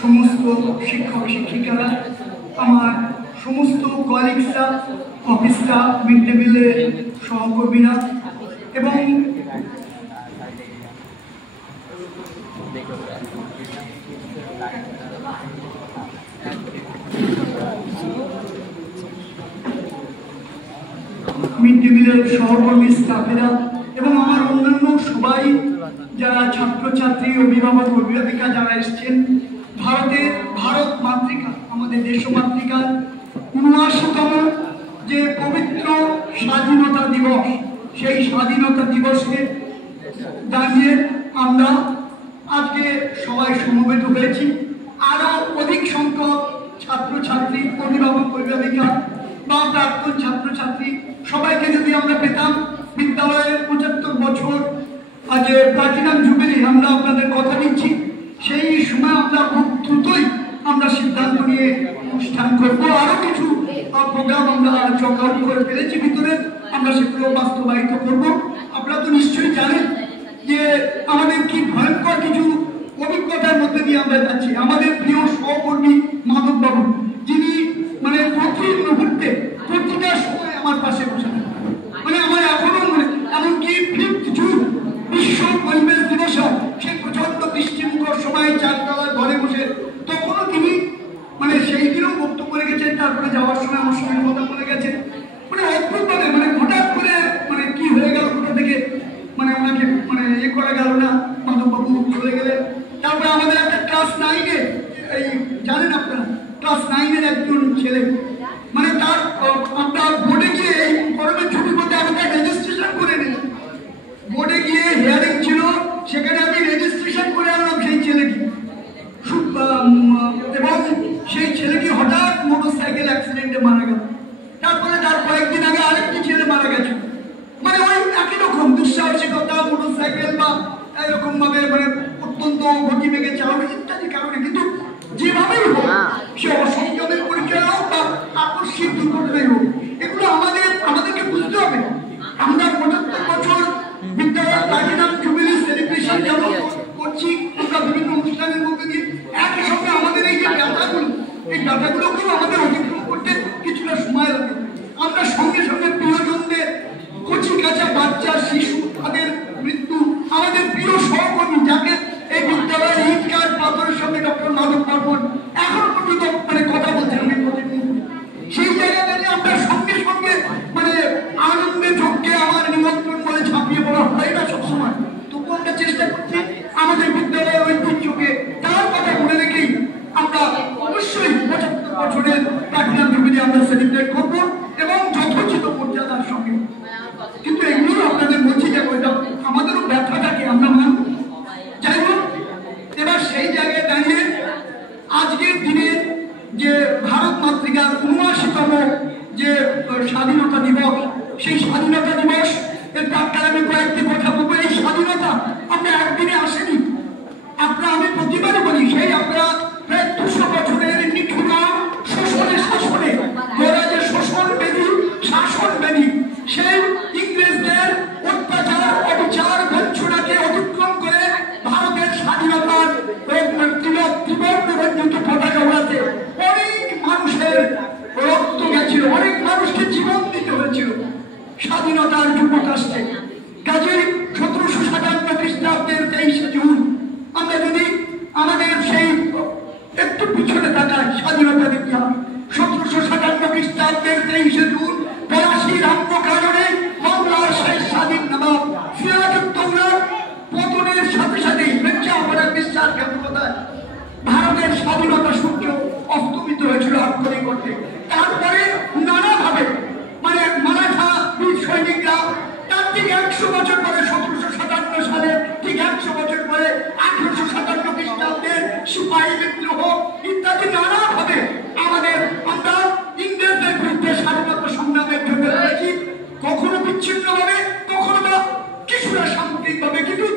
সমস্ত শিক্ষক শিক্ষিকারা, আমার সমস্ত কলিগসরা, অফিস স্টাফ, মিড ডে মিলের সহকর্মীরা এবং মিড ডে মিলের সহকর্মী স্টাফেরা এবং আমার অন্যান্য সবাই যারা ছাত্রছাত্রী, অভিভাবক, অভিভাবিকা যারা এসছেন, ভারত মাতৃকা, আমাদের দেশমাতৃকার ৭৯তম যে পবিত্র স্বাধীনতা দিবস, সেই স্বাধীনতা দিবসে দাঁড়িয়ে আমরা আজকে সবাই সমবেত হয়েছি। আরো অধিক সংখ্যক ছাত্রছাত্রী, অভিভাবক, অভিভাবিকা বা প্রাক্তন ছাত্রছাত্রী সবাইকে যদি আমরা পেতাম, বিদ্যালয়ের ৭৫ বছর আজ প্লাটিনাম জুবিলি আমরা আপনাদের কথা দিচ্ছি, সেই সময় আমরা খুব দ্রুতই আমরা সিদ্ধান্ত নিয়ে অনুষ্ঠান করব। আরো কিছু প্রোগ্রাম আমরা চক আউট করে ফেলেছি ভিতরে, আমরা সেগুলো বাস্তবায়িত করব। আপনারা তো নিশ্চয়ই জানেন যে আমাদের কি ভয়ঙ্কর কিছু অভিজ্ঞতার মধ্যে দিয়ে আমরা যাচ্ছি। আমাদের প্রিয় সহকর্মী মাধব বাবু, যিনি মানে প্রতি মুহূর্তে প্রতিটা সময় আমার পাশে বসে, মানে আমার এখনো মনে, এমনকি 5 জুন বিশ্ব পরিবেশ দিবস, সেই প্রচন্ড বৃষ্টিমুখর সময় চারতলার ঘরে বসে, তখনও তিনি মানে সেই দিনও বক্তব্য রেখেছেন, তারপরে যাওয়ার সময় আমার সঙ্গে কথা বলে গেছেন। মানে অদ্ভুতভাবে মানে হঠাৎ করে মানে কি হয়ে গেল, কোথা থেকে মানে ওনাকে মানে করা গেল না, মাধববাবু চলে গেলেন। তারপরে আমাদের একটা ক্লাস 9-এ, এই জানেন আপনারা, ক্লাস 9-এর একজন ছেলে, মানে তার আমরা বোর্ডে গিয়ে এই গরমের ছুটি করতে আমাকে রেজিস্ট্রেশন করে নিলাম। বোর্ডে গিয়ে হিয়ারিং ছিল, সেখানে আমি রেজিস্ট্রেশন করে আনলাম সেই ছেলেকে, এবং সেই ছেলেটি হঠাৎ মোটরসাইকেল অ্যাক্সিডেন্টে মারা গেল। তারপরে তার কয়েকদিন আগে আরেকটি ছেলে মারা গেছে, মানে ওই একই রকম দুঃসাহসিকতা, মোটরসাইকেল বা এরকম ভাবে মানে অত্যন্ত গতি বেগে চালানো ইত্যাদি কারণে। কিন্তু যেভাবেই হোক, সে অসংযমের পরিচয় হোক বা আকস্মিক দুর্ঘটনাই হোক, এগুলো আমাদেরকে বুঝতে হবে। আমরা ৭৫ বছর বিদ্যালয় প্লাটিনাম জুবিলি সেলিব্রেশন যেমন করছি, আমরা বিভিন্ন অনুষ্ঠানের মধ্যে দিয়ে একই সঙ্গে আমাদের এই যে ব্যথাগুলোকেও আমাদের অতিক্রম করতে কিছুটা সময় লাগে। আমরা সঙ্গে সঙ্গে প্রিয়জনদের, কচি কাঁচা বাচ্চা, শিশু, তাদের মৃত্যু, আমাদের প্রিয় সহকর্মী যাকে এই বিদ্যালয়ের ইট কাঠ পাথরের সঙ্গে ডক্টর মাধব বর্মন এখন পর্যন্ত মানে কথা বলছেন, আমি প্রতিদিন সেই জায়গাটা আমরা সঙ্গে সঙ্গে মানে আনন্দে চোখকে আমার নিমন্ত্রণ বলে ঝাঁপিয়ে পড়া হয় না সবসময়। তবু আমরা চেষ্টা করছি আমাদের বিদ্যালয়ের ঐতিহ্যকে, তার কথা মনে রেখেই আমরা অবশ্যই ৭৫ বছরের প্লাটিনাম জুবিলি আমরা সেলিব্রেট করব এবং যথোচিত মর্যাদার সঙ্গে। কিন্তু এগুলো আপনাদের বলছি যে আমাদেরও ব্যথা থাকে, আমরা মানব। যাই হোক, এবার সেই জায়গায় দাঁড়িয়ে আজকের দিনে যে ভারত মাতৃকার ৭৯তম যে স্বাধীনতা দিবস, সেই স্বাধীনতা দিবস এর প্রাক্কালে আমি কয়েকটি কথা বলবো। এই স্বাধীনতা আমরা একদিনে আসেনি। আমি প্রতিবারই বলি, সেই আমরা প্রায় ২০০ বছরের নিঠুর শাসনে ওরা যে শোষণ বেদি, শাসন বেদি, সেই ইংরেজদের অত্যাচার, অবিচার, বঞ্চনাকে অতিক্রম করে ভারতের স্বাধীনতার ত্রিবর্ণ পতাকা ওড়াতে অনেক মানুষের রক্ত গেছিল, অনেক মানুষকে জীবন দিতে হয়েছিল স্বাধীনতার যুবকাষ্টে। কাজেই ১৭৫৭ খ্রিস্টাব্দের ২৩শে জুন আমরা যদি আমাদের সেই একটু পিছনে তাকাই স্বাধীনতার ইতিহাস, ১৭৫৭ খ্রিস্টাব্দের ২৩শে জুন ফরাসির আক্রমণে বাংলার শেষ স্বাধীন নবাব সিরাজউদ্দৌলার পতনের সাথে সাথেই মির্জাফরের বিশ্বাসঘাতকতায় ভারতের স্বাধীনতা সূর্য অস্তমিত হয়েছিল আক্ষরিক অর্থে। তারপরে নানাভাবে মানে মারাঠা বীর সৈনিকরা, তার ঠিক ১০০ বছর পরে ১৭৫৭ সালে, ঠিক ১০০ বছর পরে ১৮৫৭ খ্রিস্টাব্দের সিপাহী বিদ্রোহ ইত্যাদি নানাভাবে আমরা ইংরেজদের বিরুদ্ধে স্বাধীনতা সংগ্রামের জন্য রয়েছি। কখনো বিচ্ছিন্নভাবে, কখনো বা কিছুটা সামগ্রিকভাবে, কিন্তু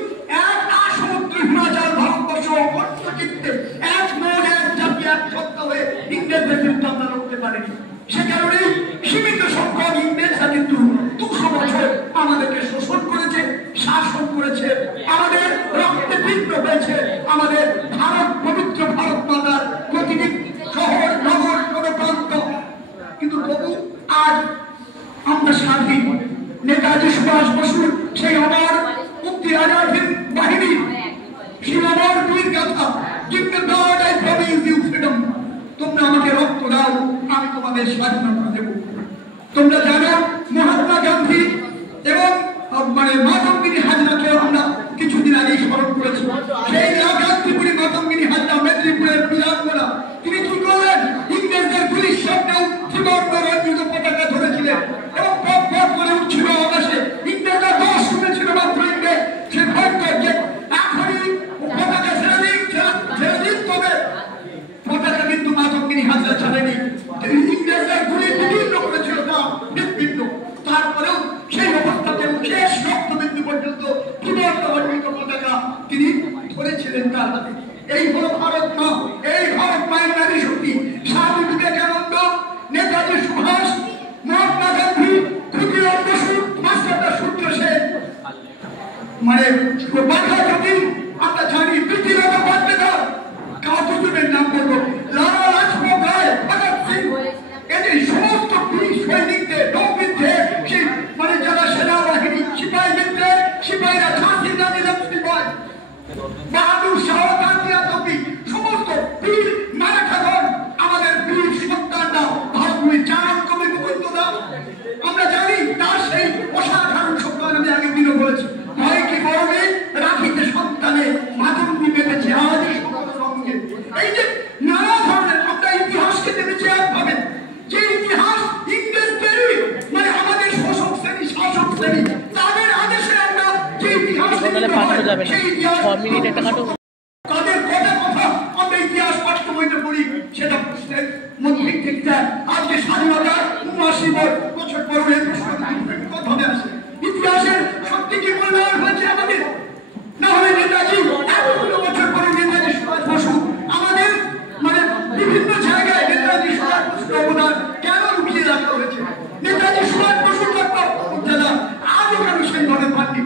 এক সমুদ্র হিমাচল ভারতবর্ষ অর্থচিত্তে এক মন, এক জাতি, এক সত্তা হয়ে ইংরেজদের বিরুদ্ধে আমরা লড়তে পারিনি। সে কারণে সীমিত সংখ্যক ইংরেজরা কিন্তু ২০০ বছর আমাদেরকে শোষণ করেছে, শাসন করেছে, আমাদের রক্তে বৃদ্ধ হয়েছে, আমাদের পবিত্র ভারত তোমরা আমাকে রক্ত দাও, আমি তোমাদের স্বাধীনতা দেব। তোমরা জানো মহাত্মা গান্ধী এবং মাতঙ্গিনী হাজরাকে আমরা কিছুদিন আগে স্মরণ করেছি। সেই গান্ধীপুরী মাতঙ্গিনী হাজরা মেদিনীপুরের বীরাঙ্গনা, তিনি কি করলেন? ইংরেজদের গুলির সামনেও ত্রিবর্ণ রঞ্জিত পতাকা ধরেছিলেন এবং পথ পথ করে উঠছিল আকাশে। ইংরেজরা দশ শুনেছিল মাত্র ইংরেজ সে ভয় করছে এখনই পতাকা ছেড়ে দিন, তবে পতাকা কিন্তু মাতঙ্গিনী হাজরা ছাড়েনি। ইংরেজরা গুলি বিভিন্ন করেছিল তা হৃৎপিণ্ড, তারপরেও সেই অবস্থাতে শেষ রক্তবিন্দু পর্যন্ত ত্রিবর্ণ রঞ্জিত পতাকা তিনি ধরেছিলেন তার হাতে। এই হলো ভারত মা, এই ভারত মায়ের নারী শক্তি। স্বামী বিবেকানন্দ, নেতাজি সুভাষ, মহাত্মা গান্ধী, ক্ষুদিরাম বসু, মাস্টারদা সূর্য সেন, বাঘা যতীন, আমরা জানি পৃথিবীতে বন্দেদার, কাউকে নাম বলবো, লালা লাজপত রায়, ভগৎ সিং, এদের সমস্ত বীর সৈনিকদের নৌবিদ্ধে সেই যারা সেনাবাহিনী সিপাহী বিদ্রোহ সিপাহীরা ঝাঁসি রানী লক্ষ্মীবাই, বাহাদুর শাহ, গান্ধী আতঙ্কি, সমস্ত বীর মারাঠাগণ আমাদের বীর সন্তানরা ভারতভূমির চারণ কবি মুকুন্দ দাস, আমরা জানি তার সেই অসাধারণ সন্তান। আমি আগের দিনও বলেছি, ভয় কি গরমে রাখিতে সন্তানে মাতঙ্গি মেতেছে আজই সকল রঙে। এই যে নানা ধরনের আমরা ইতিহাসকে দেখেছি একভাবে, যে ইতিহাস ইংরেজদেরই আমাদের শোষক শ্রেণী শাসক শ্রেণী তাদের আদেশে আমরা যে ইতিহাস সেই ইতিহাস তাদের কথা কথা আমরা ইতিহাস পাঠ্য বইতে পড়ি, সেটা প্রশ্নের মধ্যে থেকে যায়। আজকে স্বাধীনতার ৭৯ বছর পরে কথা আসে, ইতিহাসের সত্যি কি মূল্যায়ন হয়েছে আমাদের? না হলে নেতাজি ১৫ বছর পরে নেতাজি সুভাষ বসু আমাদের বিভিন্ন জায়গায় নেতাজি সুভাষ বসুর অবদান কেন লুকিয়ে রাখা হয়েছে? নেতাজি সুভাষ বসুর মর্যাদা আজও কেন সেই ধরে পাননি?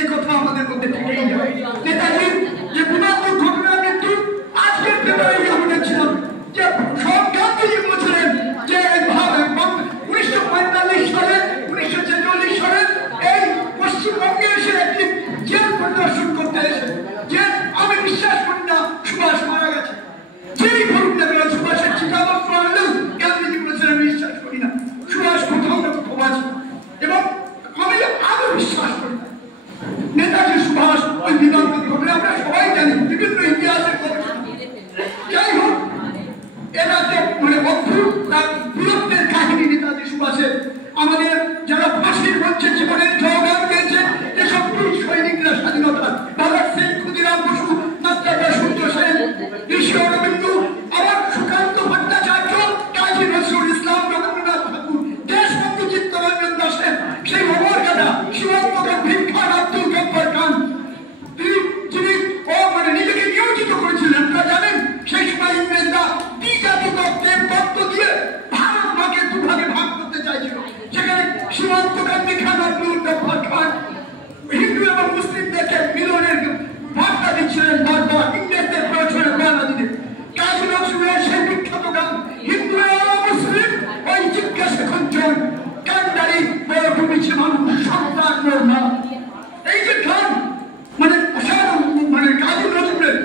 এ কথা আমাদের মধ্যে থেকেই যায়। নেতাজির যে বিমান দুর্ঘটনার মৃত্যু আজকের পেপারে আমি দেখছিলাম যে গান্ধীজি বলছিলেন যে ১৯৪৫ সালে ১৯৪৬ সালে এই পশ্চিমবঙ্গে এসে একটি জেল পরিদর্শন করতে এসে যে আমি বিশ্বাস করি না সুভাষ মারা গেছে, যেই বলুন না কেন সুভাষের চিতাবস্ত্র আনলেও গান্ধীজি বলেছেন আমি বিশ্বাস করি না সুভাষ কোথাও না কোথাও আছে, এবং আমি আরো বিশ্বাস করি না নেতাজি সুভাষ ওই বিমান দুর্ঘটনা আমরা সবাই জানি, বিভিন্ন ইতিহাসের গবেষণা। যাই হোক, এটা অদ্ভুত তার বীরত্বের কাহিনী নেতাজি সুভাষের। আমাদের যারা ফাঁসির মঞ্চে জীবনের জয়গান গেয়েছেন এসব বীর সৈনিকরা স্বাধীনতা, ভগৎ সিং, ক্ষুদিরাম বসু, মাস্টারদা সূর্য সেন, ঋষি অরবিন্দ, আবার সুকান্ত ভট্টাচার্য, কাজী নজরুল ইসলাম, রবীন্দ্রনাথ ঠাকুর, দেশবন্ধু চিত্তরঞ্জন দাসের সেই অমর্যাদা, সীমান্ত গম্ভীর খান, আব্দুল গফ্ফার খান, যিনি নিজেকে নিয়োজিত করেছিলেন। আপনারা জানেন সেই সময় ইংরেজরা দ্বিজাতি তত্ত্বের তত্ত্ব দিয়ে ভারত মাকে দুভাগে ভাগ করতে চাইছিল, সেখানে সীমান্ত গান্ধী খান, আব্দুল গফ্ফার খান হিন্দু এবং মুসলিমদেরকে মিলনের বার্তা দিচ্ছিলেন বারবার, ইংরেজদের প্রয়োজনে বাধা দিতে। কাজী নজরুলের সেই বিখ্যাত গান হিন্দু এবং মুসলিম ওই জিজ্ঞাসা খঞ্চন কান্ডারি বড় ভূমিছে মানুষ সন্তান মোর মা, এই যে গান কাজী নজরুলের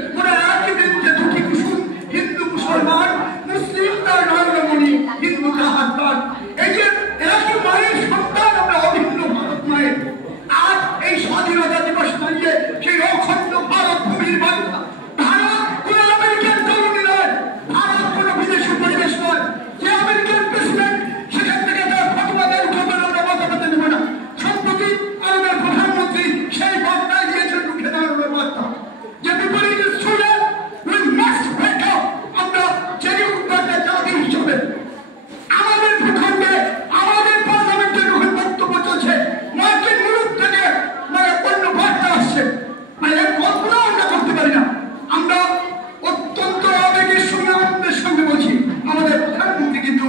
বিরুদ্ধে দুটি কুসুম, হিন্দু মুসলমান, মুসলিম তার নয়নমণি, হিন্দু তাহার প্রাণ। এই যে এরা কি মায়ের সন্তান, আমরা অভিন্ন ভারত মায়ের। আর এই স্বাধীনতা দিবস দাঁড়িয়ে সেই অখণ্ড ভারত ভূমির বাংলা, ভারত কোন আমেরিকান কলোনি নয়, ভারত কোন বিদেশি পরিবেশ নয়। যে আমেরিকান প্রেসিডেন্ট সেখান থেকে তার ফটোয়াদের উঠে আমরা মতামত নেব না। সম্প্রতি আমাদের প্রধানমন্ত্রী সেই বার্তায় দিয়েছেন রুখে দাঁড়ানোর বার্তা, যে বিপরীত ছুড়ে আমরা জেগে উঠতে জাতি হিসেবে আমাদের ভূখণ্ডে আমাদের পার্লামেন্টে যখন বক্তব্য চলছে মার্কিন মুলুক থেকে অন্য বার্তা আসছে, এর কল্পনা আমরা করতে পারি না। আমরা অত্যন্ত আবেগের সঙ্গে আনন্দের সঙ্গে বলছি আমাদের প্রধানমন্ত্রী কিন্তু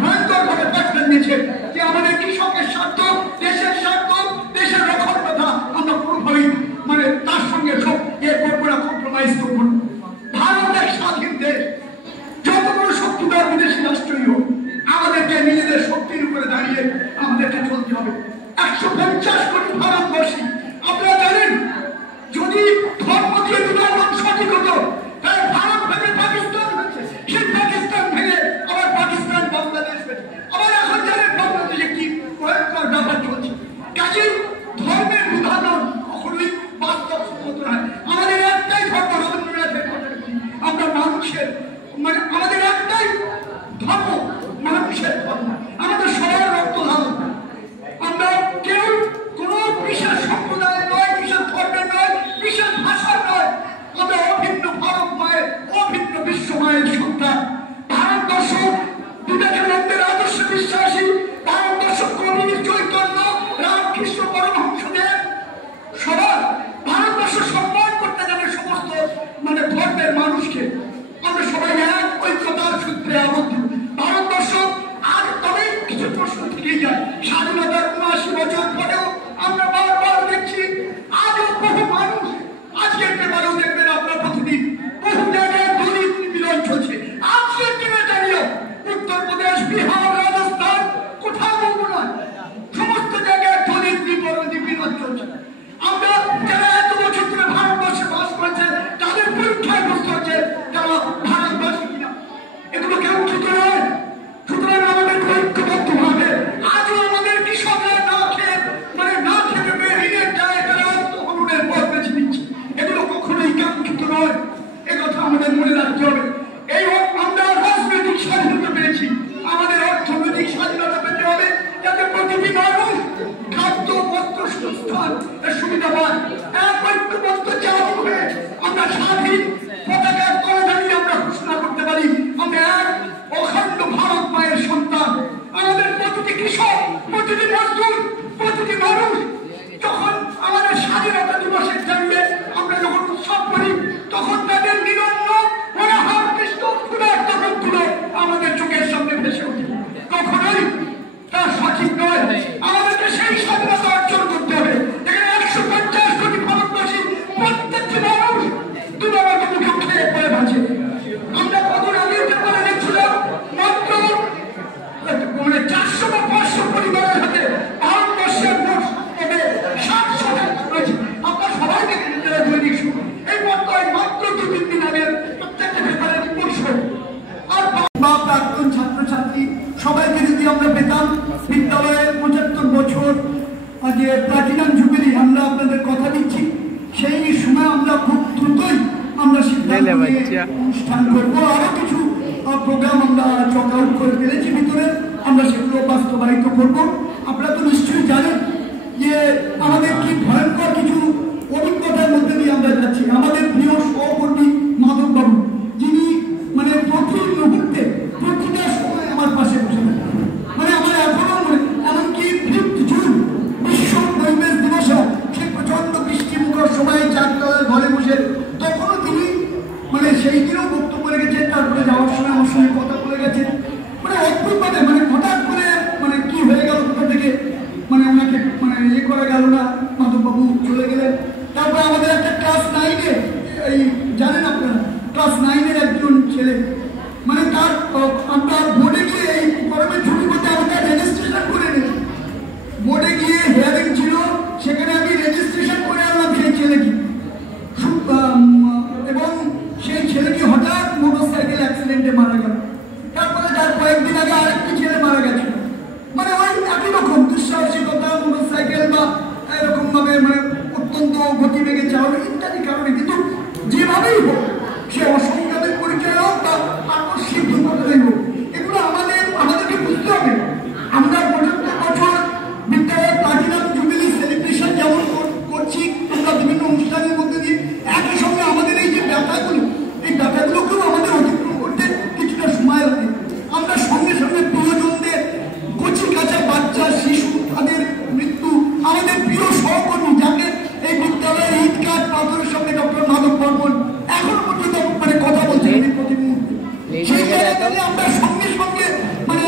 ভয়ঙ্কর ভাবে বার্তা নিয়েছে যে আমাদের কৃষকের স্বার্থ, দেশের স্বার্থ, দেশের রক্ষার কথা আমরা পুরোপুরি তার সঙ্গে সব কম্প্রোমাইজ করব না। ভারত এক স্বাধীন দেশ, যত বড় শক্তিধর বিদেশি রাষ্ট্রই হোক আমাদেরকে নিজেদের শক্তির উপরে দাঁড়িয়ে আমাদেরকে চলতে হবে। ১৫০ কোটি ভারতবর্ষী, আপনারা জানেন যদি ধর্ম দিয়ে বিভাজন সঠিক হতো তাহলে ভারত থেকে পাকিস্তান হয়েছে, সেই পাকিস্তান মানে আমাদের একটাই ধর্ম, মানুষের ধর্ম, আমাদের সবার রক্ত ধারণ। আমরা কেউ কোনো বিশেষ সম্প্রদায় নয়, বিশেষ ধর্মের নয়, বিশেষ ভাষার নয়। আমরা অভিন্ন ভারত মায়ের, অভিন্ন বিশ্ব মায়ের সন্তান। ভারতবর্ষ বিবেকানন্দের আদর্শে বিশ্বাসী, ভারতবর্ষ কবি চৈতন্য, রামকৃষ্ণ পরমহংসদেব সবার ভারতবর্ষ সম্মান করতে জানে সমস্ত মানে ধর্মের মানুষকে। আমরা সবাই এক ঐক্যতার সূত্রে আবদ্ধ। ভারতবর্ষ আর তবে কিছু প্রশ্ন থেকেই যায়। স্বাধীনতার ৭৯ বছর পরেও আমরা বারবার দেখছি আজও বহু মানুষ, আজকের পেপারেও দেখবেন আপনার প্রতিদিন বহু জায়গায় দলিত নিপীড়ন চলছে। আজকের দিনে দাঁড়িয়েও উত্তরপ্রদেশ, বিহার, রাজস্থান, কোথাও বলবো না, সমস্ত জায়গায় দলিত নিপীড়ন চলছে। আমরা যারা এত বছর ধরে ভারতবর্ষে বাস করেছে তাদের পরীক্ষায় বসতে হচ্ছে যারা ভারতবাসী কিনা। এগুলো কেউ ঠিক নয়। সুতরাং আমাদের ঐক্যবদ্ধভাবে আজও আমাদের কৃষকরা না খেয়ে মানে না খেতে পেয়ে ঋণের দায়ে তারা আত্মহননের পথ বেছে নিচ্ছে। এগুলো কখনোই কাঙ্ক্ষিত নয়, একথা আমাদের মনে রাখতে হবে। এই আমরা রাজনৈতিক স্বাধীনতা পেয়েছি, আমাদের অর্থনৈতিক স্বাধীনতা পেতে হবে যাতে প্রতিটি মানুষ খাদ্য, বস্ত্র, সংস্থান এর সুবিধা পায়। এক ঐক্যবদ্ধ জাতি হয়ে আমরা স্বাধীন পতাকার তলে দাঁড়িয়ে আমরা ঘোষণা করতে পারি আমরা এক অখণ্ড ভারত মায়ের সন্তান। আমাদের প্রতিটি কৃষক, প্রতিটি মজদুর, প্রতিটি মানুষ যখন আমাদের স্বাধীনতা দিবসের টাইমে আমরা যখন উৎসব করি তখন তাদের নিরন্ন মনোহর কৃষ্ণ ক্ষুধার্ত মুখগুলো আমাদের চোখের সামনে ভেসে ওঠে। কখনোই তা সঠিক নয়। আমাদেরকে সেই স্বাধীনতা অর্জন করতে হবে। এখানে ১৫০ কোটি ভারতবাসী প্রত্যেকটি মানুষ দুবার মুখে খেয়ে পড়ে বাঁচে। আমরা কখন আগে পেপারে দেখছিলাম মাত্র মানে ৪০০ বা ৫০০ পরিবারের হাতে ভারতবর্ষের মোট ৬০ রয়েছে। আপনারা সবাই দেখেন যারা দৈনিক শুনুন, এই মাত্র ২-৩ দিন আগে প্রত্যেকটা পেপারে রিপোর্ট শো। আর বা প্রাক্তন ছাত্রছাত্রী সবাইকে যদি আমরা পেতাম বিদ্যালয়ের ৭৫ বছর যে প্লাটিনাম জুবিলি আমরা আপনাদের কথা দিচ্ছি, সেই সময় আমরা খুব দ্রুতই আমরা সিদ্ধান্ত নিয়ে অনুষ্ঠান করবো। আরো কিছু প্রোগ্রাম আমরা চক আউট করে ফেলেছি ভিতরে, আমরা সেগুলো বাস্তবায়িত করবো। আপনারা তো নিশ্চয়ই জানেন যে আমাদের কি ভয়ঙ্কর কিছু অভিজ্ঞতার মধ্যে দিয়ে আমরা যাচ্ছি। আমাদের প্রিয় সহকর্মী মাধব বাবু, যিনি মানে প্রতি মুহূর্তে প্রতিটা সময় আমার পাশে বসে থাকেন, মানে আমার এখনো এমনকি 5 জুন বিশ্ব পরিবেশ দিবসে সে প্রচন্ড বৃষ্টি মুখর সময় চারতলার ঘরে বসে তখনও তিনি মানে সেই দিনও বক্তব্য রেখেছেন। তারপরে যাওয়ার সময় আমার সঙ্গে কথা বলে গেছেন। মানে অদ্ভুতভাবে মানে হঠাৎ করে মানে কি হয়ে গেল কোথা থেকে মানে ওনাকে মানে ইয়ে করা গেল না, মাধববাবু চলে গেলেন। তারপরে আমাদের একটা ক্লাস 9-এ এই জানেন আপনারা ক্লাস 9-এর একজন ছেলে মানে তার আমরা বোর্ডে গিয়ে এই গরমের ছুটি করতে আমাকে রেজিস্ট্রেশন করে নিই। বোর্ডে গিয়ে হিয়ারিং ছিল, সেখানে আমি রেজিস্ট্রেশন করে আনলাম সেই ছেলেকে। এবং সেই ছেলেটি হঠাৎ মোটরসাইকেল অ্যাক্সিডেন্টে মারা গেল। তারপরে তার কয়েকদিন আগে আরেকটি ছেলে মারা গেছে। মানে ওই একই রকম দুঃসাহসিকতা, মোটরসাইকেল বা এরকম ভাবে মানে অত্যন্ত গতিবেগে যাওয়া ইত্যাদি কারণে। কিন্তু যেভাবেই হোক, সে অসংখ্যের পরিচয় হোক বা আকস্মিক দুর্ঘটনাই হোক, এগুলো আমাদেরকে বুঝতে হবে। আমরা ৭৫ বছর বিদ্যালয়ের প্লাটিনাম জুবিলি সেলিব্রেশন যেমন করছি আমরা বিভিন্ন অনুষ্ঠানের মধ্যে দিয়ে, একই সঙ্গে আমাদের এই যে ব্যথাগুলো, এই ব্যথাগুলোকেও আমাদের অতিক্রম করতে কিছুটা সময় লাগে। আমরা সঙ্গে সঙ্গে প্রিয়জনদের, কচি কাঁচা বাচ্চা, শিশু, তাদের মৃত্যু, আমাদের প্রিয় সহকর্মী যাকে এই বিদ্যালয়ের ইটকাট পাথরের সঙ্গে ডক্টর মাধব বর্মন এখনো পর্যন্ত মানে কথা বলছেন প্রতি মুহূর্তে, সেই জায়গায় আমরা সঙ্গে সঙ্গে মানে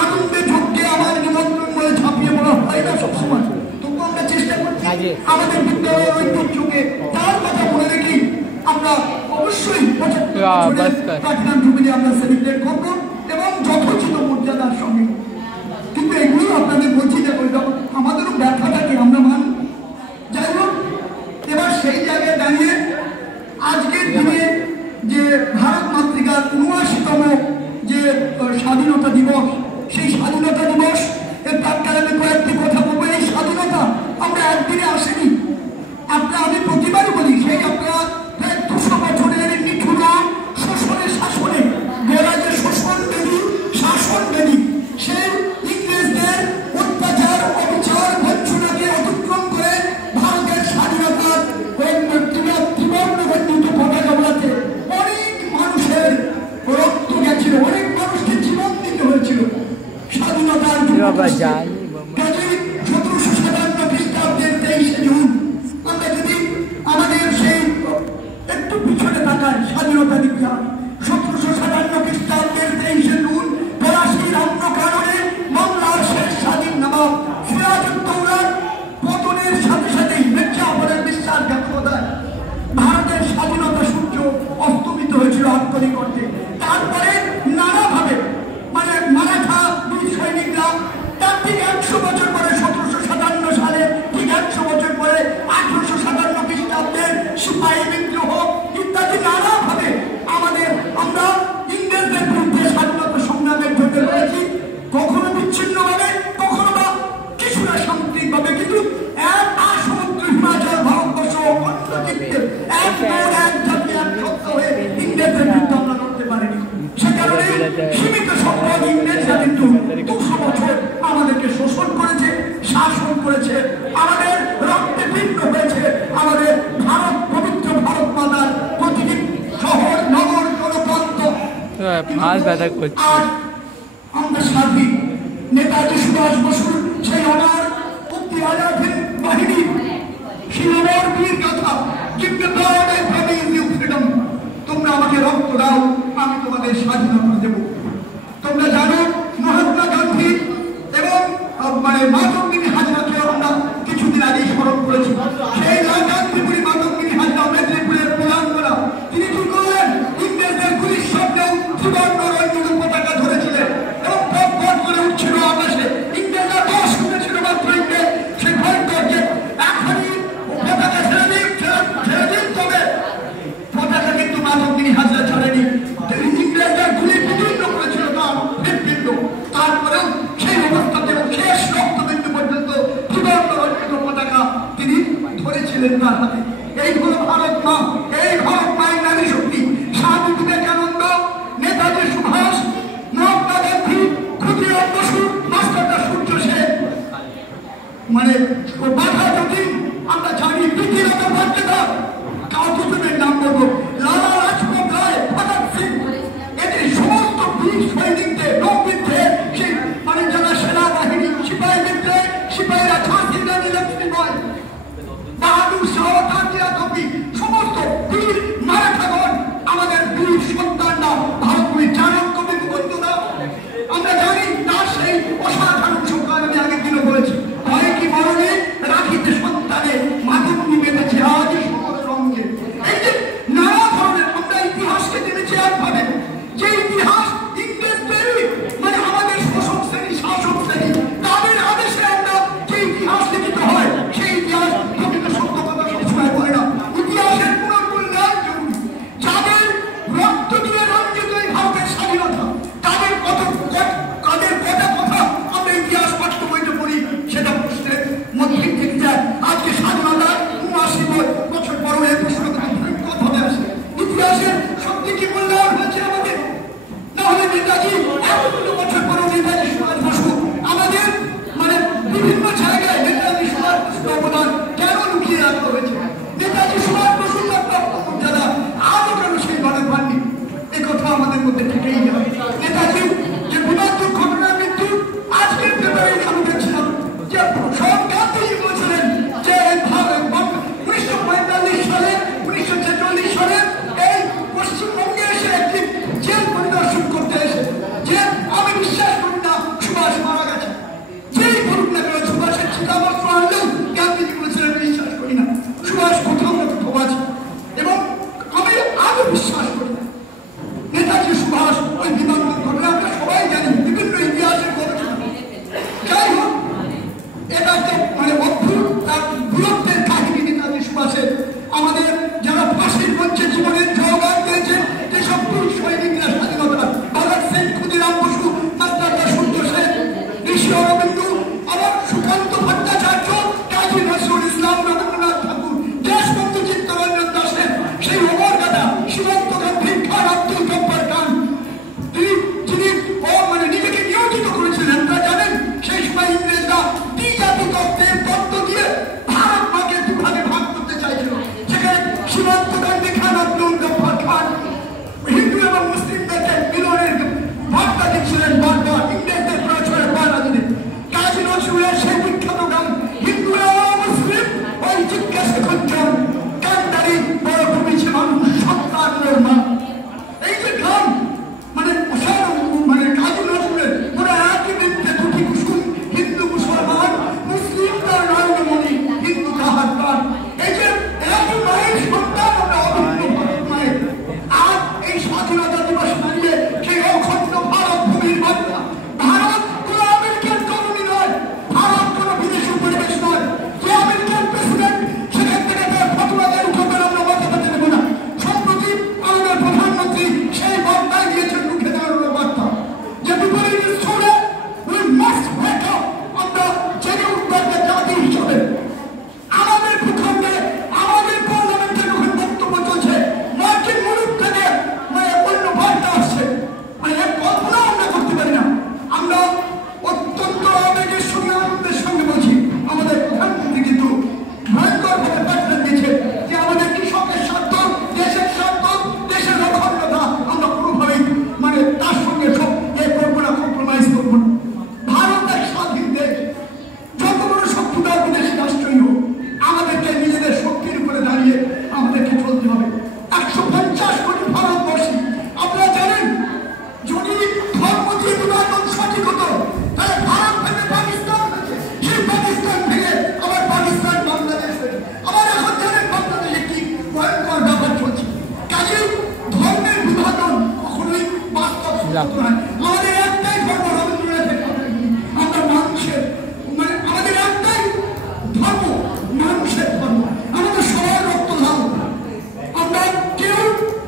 আনন্দে ঝোঁককে আমার নিমন্ত্রণ বলে ঝাঁপিয়ে পড়া হয় না সবসময়। তবু আমরা চেষ্টা করছি আমাদের বিদ্যালয়ের ঐতিহ্যকে তার কথা মনে রেখেই আমরা অবশ্যই ৭৫ প্লাটিনাম জুবিলি আমরা সেলিব্রেট করবো এবং যথোচিত মর্যাদার সঙ্গে। কিন্তু এগুলো আপনাদের বলছি যে আমাদেরও ব্যথাটাকে আমরা মানি। যাই হোক, এবার সেই জায়গায় দাঁড়িয়ে আজকের দিনে যে ভারত মাতৃকার ৭৯তম যে স্বাধীনতা দিবস, সেই স্বাধীনতা দিবস এর প্রাক্কালে আমি কয়েকটি কথা বলবো। এই স্বাধীনতা আমরা একদিনে আসেনি। আমি প্রতিবারই বলি সেই আপনারা প্রায় ২০০ বছরের নিঠুর শোষণের শাসনে 1757 খ্রিস্টাব্দের 23শে জুন আমরা যদি আমাদের সেই একটু পিছনে তাকাই স্বাধীনতার ইতিহাস 1757 খ্রিস্টাব্দের 23শে জুন পলাশীর অন্যকারণে বাংলার শেষ স্বাধীন নবাব সিরাজউদ্দৌলার পতনের সাথে সাথেই মির্জাফরের বিশ্বাসঘাতকতায় ভারতের স্বাধীনতা সূর্য অস্তমিত হয়েছিল আত্মনিক অর্থে। তারপরে নানাভাবে মানে মারাঠা সৈনিকরা তার ঠিক 100 বছর পরে 1757 সালে ঠিক 100 বছর পরে 1857 খ্রিস্টাব্দের সিপাহী বিদ্রোহ ইত্যাদি নানাভাবে আমরা ইংরেজদের বিরুদ্ধে স্বাধীনতা সংগ্রামের জন্য রয়েছি, কখনো বিচ্ছিন্নভাবে কখনো বা কিছুটা সামগ্রিকভাবে, কিন্তু এক সমুদ্র হিমাচল ভারতবর্ষ এক জাতি এক সত্য হয়ে ইংরেজদের বিরুদ্ধে আমরা লড়তে পারিনি। সে কারণে সীমিত সংখ্যক ইংরেজরা কিন্তু 200 বছর আমাদেরকে শোষণ করেছে, শাসন করেছে, আমাদের রক্তে ভিন্ন হয়েছে, আমাদের ভারত পবিত্র ভারত মাতার প্রতিটি শহর নগর জনপ্রান্ত আমরা স্বাধীন। নেতাজি সুভাষ বসুর সেই অনার মুক্তি আজাদের বাহিনী শিলমর বীর গাথা তোমরা আমাকে রক্ত দাও, আমি তোমাদের স্বাধীনতা দেব। তোমরা জানো মহাত্মা গান্ধী এবং মাতঙ্গিনী হাজরাকে আমরা কিছুদিন আগেই স্মরণ করেছি। সেই গান্ধীপুরী মাতঙ্গিনী হাজরা মেদিনীপুরের প্রধানরা তিনি কি করলেন, ইংরেজদের গুলির সামনেও ত্রিবর্ণ রঞ্জিত পতাকা ধরেছিলেন এবং পথ পথ করে উঠছিল আকাশে। ইংরেজরা দশ শুনেছিল মাত্র ইংরেজ সেই ভয়ঙ্কর যে এখনই পতাকা ছেড়ে দিন, তবে পতাকা কিন্তু মাতঙ্গিনী হাজরা ছাড়েনি। ইংরেজদের গুলি বিদীর্ণ করেছিল তার হৃদপিণ্ড, তারপরেও সেই অবস্থাতে শেষ রক্তবিন্দু পর্যন্ত ত্রিবর্ণ রঞ্জিত পতাকা তিনি ধরেছিলেন তার হাতে। এই হল ভারত মা, এই ভারত মায়ের নারী শক্তি। স্বামী বিবেকানন্দ, নেতাজি সুভাষ, মহাত্মা গান্ধী, ক্ষুদিরাম বসু, মাস্টারদা সূর্য সেন, বাধা যতীন, আমরা জানি প্রীতিলতা ভট্টাচার্য, কাউ দুজনের নাম বলবো, লালা লাজপত রায়, ভগৎ সিং, এদের সমস্ত বীর সৈনিকদের নৌবিদ্যে সেই যারা সেনাবাহিনী সিপাহী বিদ্রোহে সিপাহীরা ঝাঁসি রানী লক্ষ্মীবাই, বাহাদুর শাহ, তাজিয়া কবি, সমস্ত বীর মারাঠাগণ, আমাদের বীর সন্তানরা, ভারতবীর চাণক কবি মুকুন্দরা, আমরা জানি তার সেই অসাধারণ সংখ্যান আমি আগের দিনও বলেছি। হয় কি মরণে রাখিতে সন্তানে মাধব নিবেদেছে আজই সকল রঙে। এই যে নানা ধরনের আমরা ইতিহাসকে জেনেছি একভাবে, যে ইতিহাস ইংরেজদেরই আমাদের শোষক শ্রেণী শাসক শ্রেণী তাদের আদেশে আমরা যে ইতিহাস লিখিত হয়, সেই ইতিহাস প্রকৃত সত্য কথা সবসময় বলে না। ইতিহাসের পুনর্মূল্যায়ন জরুরি। যাদের রক্ত দিয়ে রঞ্জিত এই ভারতের স্বাধীনতা, তাদের কথা আমরা ইতিহাস পাঠ্য বইতে পড়ি, সেটা প্রশ্নের মধ্যে থেকে যায়। আজকে স্বাধীনতার 79 বছর পরও এই প্রশ্নটা ভয়ঙ্করভাবে আসে। ইতিহাসের সত্যি কি মূল্যায়ন হয়েছে আমাদের? না হলে নেতাজি 51 বছর পরও নেতাজি সুভাষ বসু আমাদের বিভিন্ন জায়গায় নেতাজি সুভাষ বসুর অবদান কেন লুকিয়ে রাখতে হয়েছে? নেতাজি সুভাষ বসুর মর্যাদা আজও কেন সেইভাবে পাননি? এই কথা আমাদের মধ্যে থেকেই যায়। নেতাজি যে বিমান দুর্ঘটনার মৃত্যু আজকের পেপারে আমি দেখছিলাম যে গান্ধীজি বলছিলেন যে 1945 সালে 1946 সালে এই পশ্চিমবঙ্গে এসে একটি জেল পরিদর্শন করতে এসে যে আমি বিশ্বাস করি না সুভাষ মারা গেছে, যেই বলুন না কেন সুভাষের চিতাবস্ত্র আনলেও গান্ধীজি বলেছিলেন বিশ্বাস করি না, সুভাষ কোথাও না কোথাও আছে। এবং আমি আরো বিশ্বাস করি নেতাজি সুভাষ ওই বিমান দুর্ঘটনা স্বাধীনতা দিবস মানিয়ে সেই অখণ্ড ভারত ভূমির বার্তা। ভারত কোনো আমেরিকান কলোনি নয়, ভারত কোনো বিদেশি পরিবেশ নয়। যে আমেরিকান প্রেসিডেন্ট সেখান থেকে তার ফটোয়াদের উঠবেন আমরা বাঁচাতে দেবো না। সম্প্রতি আমাদের প্রধানমন্ত্রী সেই বার্তায় দিয়েছেন মুখে দাঁড়ানোর বার্তা যে বিপরীত স্থলে we must wake up, আমরা জেগে উঠবার জাতি হিসাবে। আমাদের ভূখণ্ডে আমাদের পার্লামেন্টে যখন বক্তব্য চলছে মার্কিন মুলুক থেকে অন্য বার্তা আসছে, এর কল্পনা আমরা করতে পারি না। আমরা অত্যন্ত আবেগের সঙ্গে আনন্দের সঙ্গে বলছি আমাদের প্রধানমন্ত্রী কিন্তু ভয়ঙ্করভাবে বার্তা দিয়েছে যে আমাদের কৃষকের স্বার্থ, দেশের স্বার্থ, দেশের অখণ্ডতা আমরা কোনোভাবেই তার সঙ্গে সব করবো না, কম্প্রোমাইজ করবো না। ভারত এক স্বাধীন দেশ, যত বড় শক্তিধর বিদেশি রাষ্ট্রই হোক আমাদেরকে নিজেদের শক্তির উপরে দাঁড়িয়ে আমাদেরকে চলতে হবে। 150 কোটি ভারতবর্ষী, আপনারা জানেন যদি ধর্ম দিয়ে বিভাজন সঠিক হতো তাহলে ভারত থেকে পাকিস্তান, সেই পাকিস্তান থেকে আবার পাকিস্তান বাংলাদেশ, আবার এখন জানেন বাংলাদেশে কি ভয়ঙ্কর ব্যাপার চলছে। কাজে ধর্মের বিভাজন কখনোই বাস্তব নয়। আমাদের একটাই ধর্ম, রবীন্দ্রনাথের কথা, আমরা মানুষের আমাদের একটাই ধর্ম, মানুষের ধর্ম। আমাদের সবাই রক্ত লাল, আমরা কেউ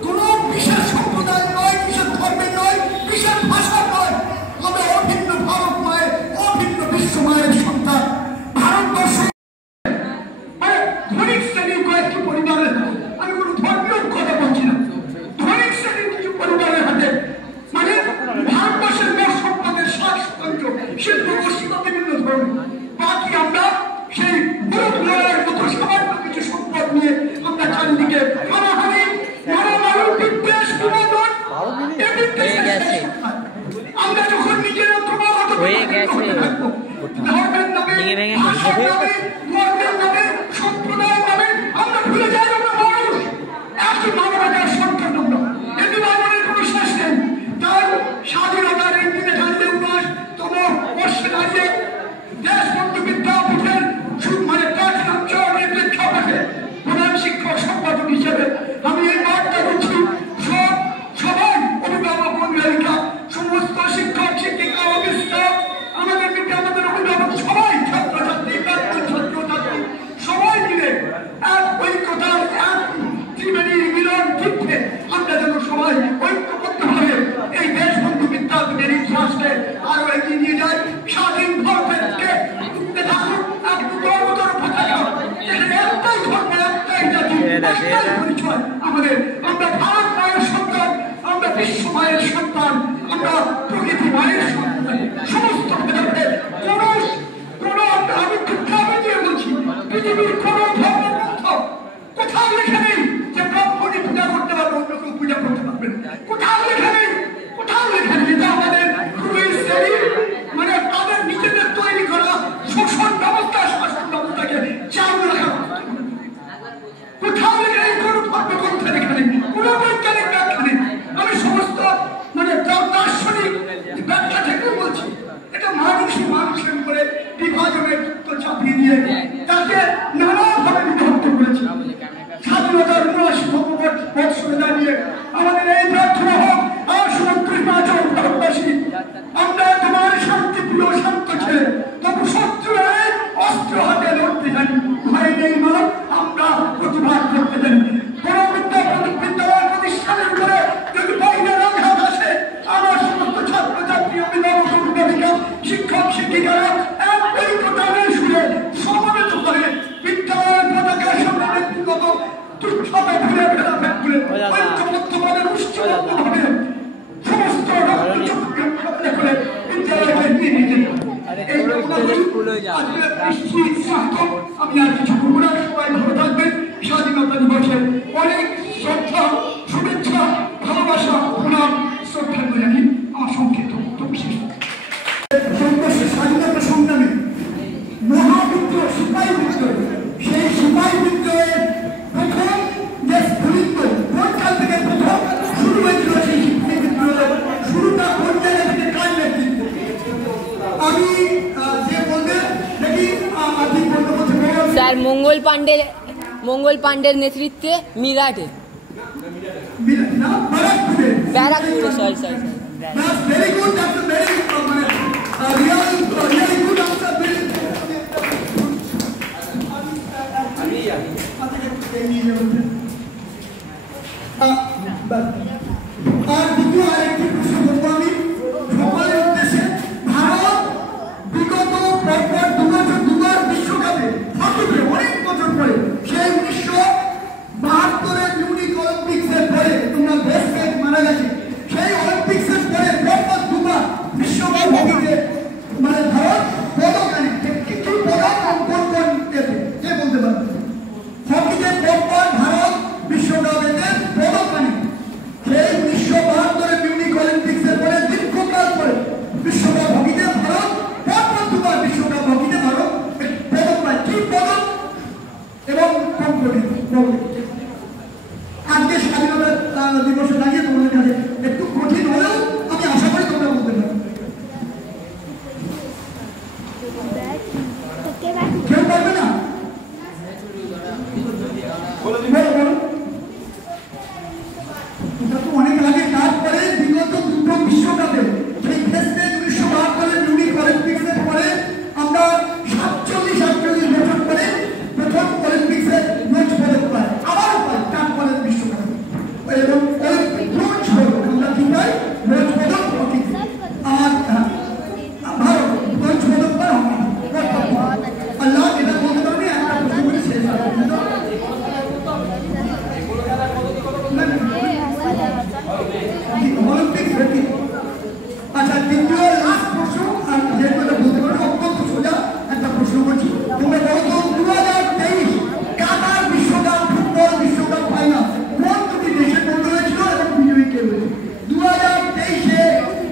কোনো বিশেষ সম্প্রদায় নয়, বিশেষ ধর্মের নয়, বিশেষ ভাষার নয়। আমরা অভিন্ন ভারত মায়ের, অভিন্ন বিশ্ব মায়ের সন্তান। ভারতবর্ষ ধনিক শ্রেণীর কয়েকটি পরিবারের, আমি কোনো ধর্মীয় কথা বলছি না, ধনিক শ্রেণীর কিছু পরিবারের হাতে ভারতবর্ষের মোট সম্পদের 60% শিল্প গোষ্ঠীগত বিভিন্ন ধর্ম। বাকি আমরা সেই বুড়োর মতো সামান্য কিছু সম্পদ নিয়ে আমরা চারিদিকে হানাহানি, মারামারি, বিদ্বেষ, বিনোদন, আমরা যখন নিজেরা ক্রমাগত ধর্মের নামে, ভাষার নামে, বর্ণের নামে, সম্প্রদায়ের নামে আমরা ভুলে যাই আমরা মানুষ, একই মানবতার সন্তান আমরা। এ বিভাজনের কোনো শেষ নেই। তার স্বাধীনতার এই দিনে দাঁড়িয়ে 19তম বর্ষে দাঁড়িয়ে দেশবন্ধু বিদ্যাপীঠের প্রাচীনাঞ্চলের প্রেক্ষাপটে প্রধান শিক্ষক সংগঠন হিসেবে আমি এই বার্তা দিচ্ছি সবাই অভিভাবক অভিভাবিকা, সমস্ত শিক্ষক শিক্ষিকা, অফিস স্টাফ, আমাদের অভিভাবক সবাই, ছাত্রছাত্রী, প্রাক্তন ছাত্রছাত্রী সবাই মিলে এক ঐক্যতার, এক ত্রিবেণীর মিলন তীর্থে আমরা যেন সবাই ঐক্যবদ্ধভাবে এই দেশবন্ধু বিদ্যাপীঠের ইতিহাসকে আরো এগিয়ে নিয়ে যাই। স্বাধীন ভারতকে থাকুক এক গর্বতর পতাকা, যেখানে একটাই ধর্ম, একটাই জাতি, একটাই পরিচয় আমাদের। আমরা ভারত মায়ের সন্তান, আমরা বিশ্ব মায়ের সন্তান, আমরা প্রকৃতি মায়ের সন্তান। সমস্ত ভেদাভেদে আমি গ্রামে দিয়ে বলছি, পৃথিবীর কোন ধর্মগ্রন্থ কোথাও লেখা নেই যে ব্রাহ্মণী পূজা করতে পারবে, অন্য কেউ পূজা করতে পারবে না। কোথাও লেখা নেই, কোথাও লেখা নেই। এটা আমাদের তাদের নিজেদের তৈরি করা শোষণ ব্যবস্থা, শাসন ব্যবস্থাকে চালু রাখা। কোথাও লেখা নেই, কোন ধর্মগ্রন্থে লেখা নেই, কোন বৈজ্ঞানিক ব্যাখ্যা নেই। আমি সমস্ত দার্শনিক ব্যাখ্যা থেকে বলছি, এটা মানুষের উপরে বিভাজনের তত্ত্ব চাপিয়ে দিয়ে তাকে নানাভাবে বিভক্ত করেছে। স্বাধীনতার 79তম বৎসরে দাঁড়িয়ে আমাদের এই প্রার্থনা হোক, হিমাচল ভারতবাসী, আমরা তোমার শান্তিপ্রিয় শান্ত ছেলে, তবু শত্রু অস্ত্র হাতে লড়তে জানি, ভয় নেই মানব, আমরা প্রতিবাদ করতে জানি। কোন বিদ্যালয় প্রতিষ্ঠানের উপরে যদি বাইরের আঘাত আসে, আমার সমস্ত ছাত্রছাত্রী, অভিভাবক অভিভাবিকা, শিক্ষক শিক্ষিকারা এক ঐক্যতানের সুরে সমবেত হয়ে বিদ্যালয়ের পতাকার সামনে ব্যক্তিগত তুচ্ছতা ঘুরে ভেদাভেদ ঘুরে ঐক্যবদ্ধভাবে উচ্চবদ্ধভাবে সমস্ত রক্তচক্ষুকে মোকাবিলা করে বিদ্যালয়কে এগিয়ে নিয়ে যেতে। আমি আর কিছু বলবো না, সবাই ভালো থাকবেন। স্বাধীনতা দিবসের অনেক শ্রদ্ধা, শুভেচ্ছা, ভালোবাসা, প্রণাম, শ্রদ্ধা জানি। আমার সংক্ষিপ্ত বক্তব্য শেষ। স্বাধীনতা সংগ্রামে মহাবিদ্রোহ, সিপাহী বিদ্রোহ, সেই সিপাহী বিদ্রোহের প্রথম যে স্ফুলিঙ্গ কোন কাল থেকে প্রথম শুরু হয়েছিল, সেই সিপাহী বিদ্রোহের শুরুটা কোন জায়গা থেকে, কার নেতৃত্বে? আমি যে বলতে দেখি আপনি স্যার মঙ্গল পাণ্ডের নেতৃত্বে মিরাটে। ব্যারাকপুরে sorry That's very good. That's a very really good answer. আর দ্বিতীয় আরেকটি প্রশ্ন করবো আমি সকলের উদ্দেশ্যে। ভারত বিগত পরপর দুবার বিশ্বকাপে হকিতে অনেক বছর পরে সেই 1972 মিউনিক অলিম্পিক্সের পরে তোমরা দেশকে মারা গেছে সেই অলিম্পিক্সের পরে পরপর দুবার বিশ্বকাপ হকিতে মানে ভারত পদক আনে। কি পদক কোন এতে কে বলতে পারবে? হকিতে পরপর ভারত বিশ্বকাপেতে পদক আনে। সেই 1972 মিউনিক অলিম্পিক্সের পরে দীর্ঘকাল পরে বিশ্বকাপ হকিতে ভারত পরপর দুবার বিশ্বকাপ হকিতে ভারত পদক পায়। কি পদক এবং কোন আজকে স্বাধীনতা দিবসে দাঁড়িয়ে তোমাদের কাছে একটু কঠিন হলেও আমি আশা করি তোমরা বলতে পারো। কেউ পারবে না? অনেক আগে তারপরে বিগত দুটো বিশ্বকাপে সেই ক্ষেত্রে 1972 মিউনিক অলিম্পিক্সের পরে আমরা 47 বছর পরে প্রথম অলিম্পিক্সে ব্রোঞ্জ পদক পাই, আবারও পাই তারপরে বিশ্বকাপে এবং অলিম্পিক ব্রোঞ্জ পদক আমরা কি পাই? ব্রোঞ্জ পদক হকিতে। আর ভারত ব্রোঞ্জ পদক পায় হকিতে। আল্লাহ এটা বলতে পারবি একটা প্রশ্ন করে শেষ হবে। Olympics hockey. আচ্ছা দ্বিতীয় লাস্ট প্রশ্ন আর যেটা বলতে পারো অত্যন্ত সোজা একটা প্রশ্ন করছি। তোমরা বলো তো 2023 কাতার বিশ্বকাপ ফুটবল বিশ্বকাপ ফাইনাল কোন দুটি দেশের মধ্যে হয়েছিল এবং বিজয়ী কে হয়েছে? 2023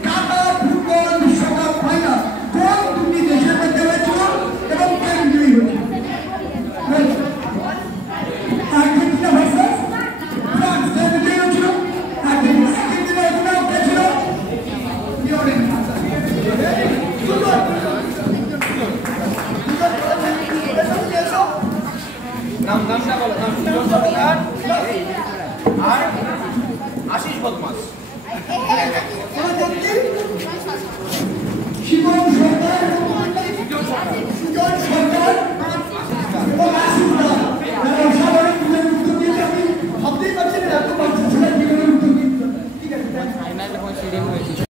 কাতার ফুটবল বিশ্বকাপ ফাইনাল কোন দুটি দেশের মধ্যে হয়েছিল এবং কে বিজয়ী হয়েছে? আর্জেন্টিনা ভার্সেস ফ্রান্স কে বিজয়ী হয়েছিল? আর্জেন্টিনা কে ছিল? নামটা বলো। আর আশিস বদমাস। শিবম সরকার, সুজন সরকার এবং আশিস দা। অসাধারণ দুজনের উত্তর দিয়েছে। আমি ভাবতেই পারছি না এত বাচ্চা ছেলে জীবনের উত্তর দিতে। ঠিক আছে।